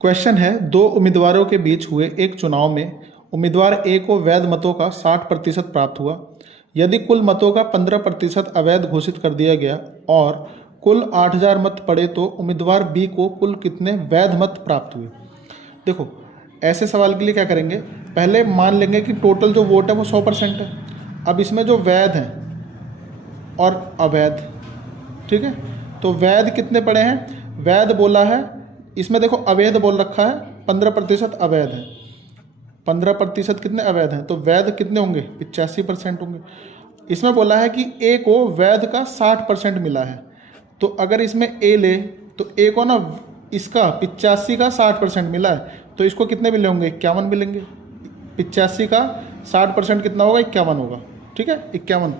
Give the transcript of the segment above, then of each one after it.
Question है, दो उम्मीदवारों के बीच हुए एक चुनाव में उम्मीदवार ए को वैध मतों का 60% प्राप्त हुआ। यदि कुल मतों का 15% अवैध घोषित कर दिया गया और कुल 8000 मत पड़े तो उम्मीदवार बी को कुल कितने वैध मत प्राप्त हुए। देखो, ऐसे सवाल के लिए क्या करेंगे, पहले मान लेंगे कि टोटल जो वोट है वो 100% है। अब इसमें जो वैध हैं और अवैध, ठीक है, तो वैध कितने पड़े हैं, वैध बोला है, इसमें देखो अवैध बोल रखा है 15% अवैध है, 15% कितने अवैध हैं, तो वैध कितने होंगे, 85% होंगे। इसमें बोला है कि ए को वैध का 60% मिला है, तो अगर इसमें ए ले तो ए को ना इसका 85 का 60% मिला है, तो इसको कितने मिले होंगे, 51 मिलेंगे। 85 का 60% कितना होगा, 51 होगा, ठीक है, 51।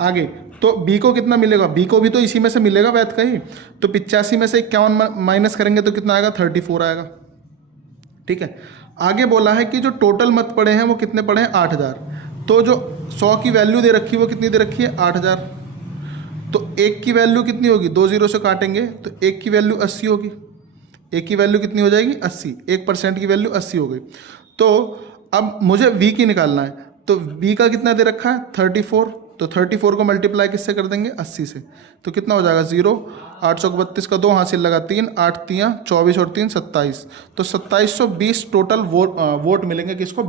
आगे तो बी को कितना मिलेगा, बी को भी तो इसी में से मिलेगा वैध का ही, तो 85 में से 51 माइनस करेंगे तो कितना आएगा, 34 आएगा, ठीक है। आगे बोला है कि जो टोटल मत पड़े हैं वो कितने पड़े हैं, 8000। तो जो 100 की वैल्यू दे रखी है वो कितनी दे रखी है, 8000। तो एक की वैल्यू कितनी होगी, 2 0 से काटेंगे तो एक की वैल्यू 80 होगी, एक की वैल्यू कितनी हो जाएगी, 80, 1% की वैल्यू 80 हो गई। तो अब मुझे v की निकालना है, तो v का कितना दे रखा है, 34, तो 34 को मल्टीप्लाई किससे कर देंगे, 80 से, तो कितना हो जाएगा 0, 832 का 2 हासिल लगा 3, 8 3 24 और 3 27, तो 2720 टोटल वोट मिलेंगे किसको,